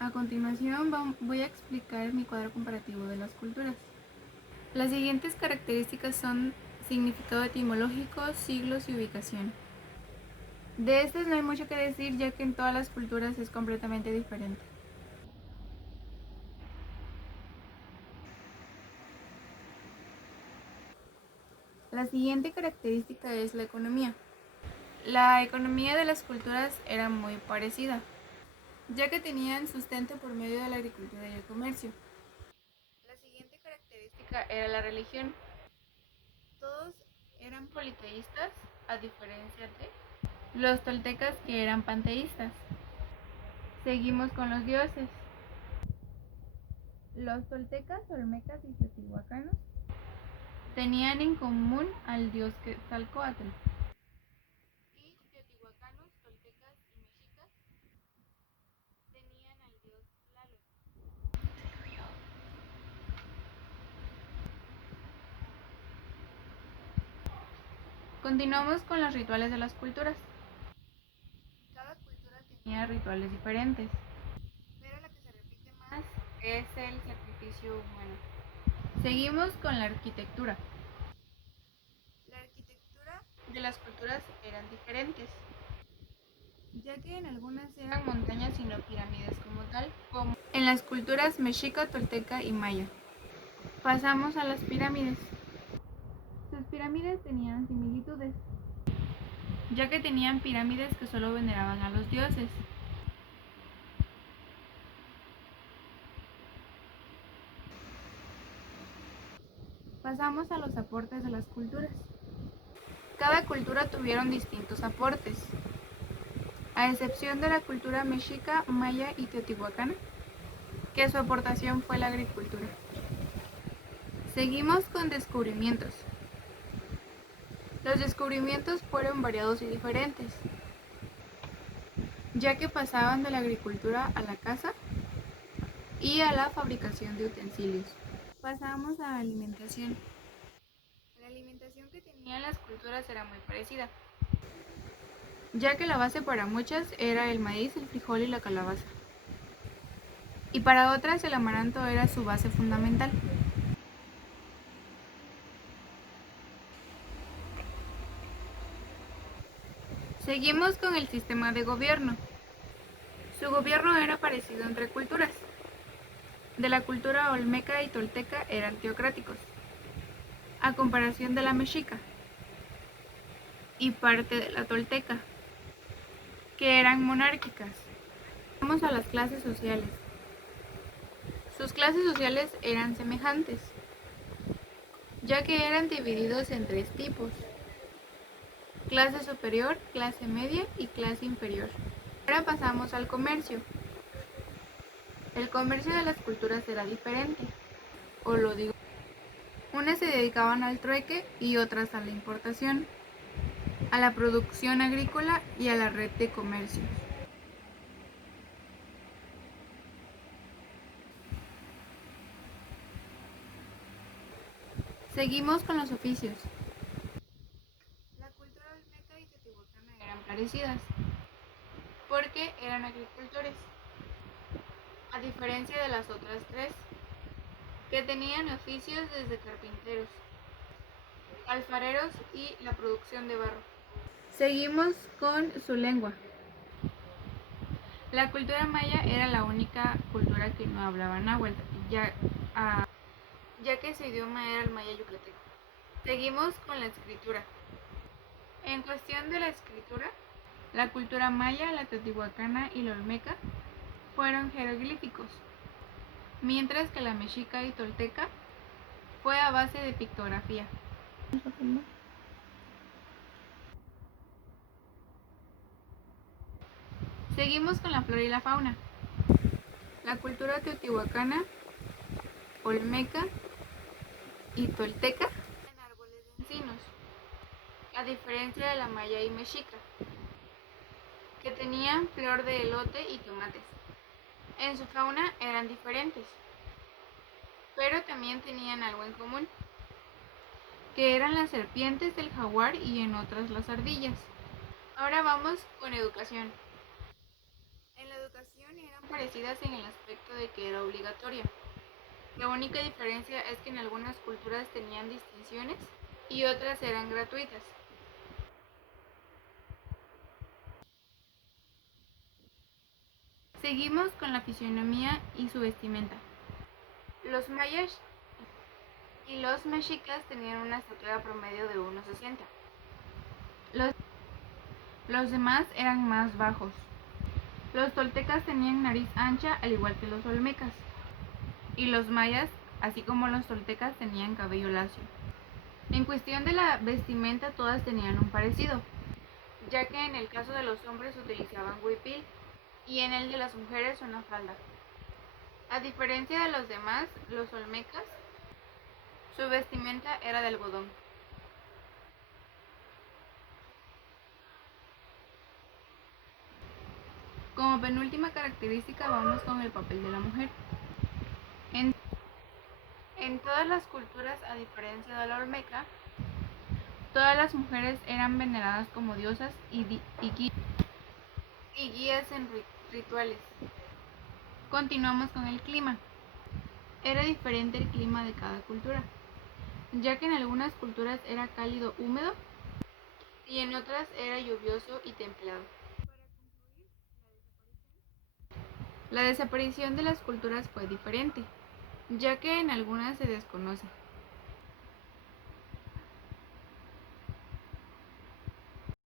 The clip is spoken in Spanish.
A continuación voy a explicar mi cuadro comparativo de las culturas. Las siguientes características son significado etimológico, siglos y ubicación. De estas no hay mucho que decir, ya que en todas las culturas es completamente diferente. La siguiente característica es la economía. La economía de las culturas era muy parecida, ya que tenían sustento por medio de la agricultura y el comercio. La siguiente característica era la religión. Todos eran politeístas, a diferencia de los toltecas, que eran panteístas. Seguimos con los dioses. Los toltecas, olmecas y teotihuacanos tenían en común al dios Quetzalcóatl. Y teotihuacanos, toltecas y mexicas tenían al dios Tlaloc. Continuamos con los rituales de las culturas. Cada cultura tenía rituales diferentes, pero la que se repite más es el sacrificio humano. Seguimos con la arquitectura. La arquitectura de las culturas eran diferentes, ya que en algunas eran montañas y no pirámides como tal, como en las culturas mexica, tolteca y maya. Pasamos a las pirámides. Sus pirámides tenían similitudes, ya que tenían pirámides que solo veneraban a los dioses. Pasamos a los aportes de las culturas. Cada cultura tuvieron distintos aportes, a excepción de la cultura mexica, maya y teotihuacana, que su aportación fue la agricultura. Seguimos con descubrimientos. Los descubrimientos fueron variados y diferentes, ya que pasaban de la agricultura a la caza y a la fabricación de utensilios. Pasamos a alimentación. La alimentación que tenían las culturas era muy parecida, ya que la base para muchas era el maíz, el frijol y la calabaza. Y para otras el amaranto era su base fundamental. Seguimos con el sistema de gobierno. Su gobierno era parecido entre culturas. De la cultura olmeca y tolteca eran teocráticos, a comparación de la mexica y parte de la tolteca, que eran monárquicas. Vamos a las clases sociales. Sus clases sociales eran semejantes, ya que eran divididos en tres tipos: clase superior, clase media y clase inferior. Ahora pasamos al comercio. El comercio de las culturas era diferente, o lo digo. Unas se dedicaban al trueque y otras a la importación, a la producción agrícola y a la red de comercios. Seguimos con los oficios. La cultura olmeca y teotihuacana eran parecidas, porque eran agricultores, a diferencia de las otras tres, que tenían oficios desde carpinteros, alfareros y la producción de barro. Seguimos con su lengua. La cultura maya era la única cultura que no hablaba náhuatl, ya que su idioma era el maya yucateco. Seguimos con la escritura. En cuestión de la escritura, la cultura maya, la teotihuacana y la olmeca fueron jeroglíficos, mientras que la mexica y tolteca fue a base de pictografía. Seguimos con la flora y la fauna. La cultura teotihuacana, olmeca y tolteca en árboles de encinos, a diferencia de la maya y mexica, que tenían flor de elote y tomates. En su fauna eran diferentes, pero también tenían algo en común. que eran las serpientes del jaguar y en otras las ardillas. Ahora vamos con educación. En la educación eran parecidas en el aspecto de que era obligatoria. La única diferencia es que en algunas culturas tenían distinciones y otras eran gratuitas. Seguimos con la fisionomía y su vestimenta. Los mayas y los mexicas tenían una estatura promedio de 1,60. Los demás eran más bajos. Los toltecas tenían nariz ancha al igual que los olmecas. Y los mayas, así como los toltecas, tenían cabello lacio. En cuestión de la vestimenta todas tenían un parecido, ya que en el caso de los hombres utilizaban huipil y en el de las mujeres una falda. A diferencia de los demás, los olmecas, su vestimenta era de algodón. Como penúltima característica vamos con el papel de la mujer. En todas las culturas, a diferencia de la olmeca, todas las mujeres eran veneradas como diosas y guías en rituales. Continuamos con el clima. Era diferente el clima de cada cultura, ya que en algunas culturas era cálido húmedo y en otras era lluvioso y templado. La desaparición de las culturas fue diferente, ya que en algunas se desconoce,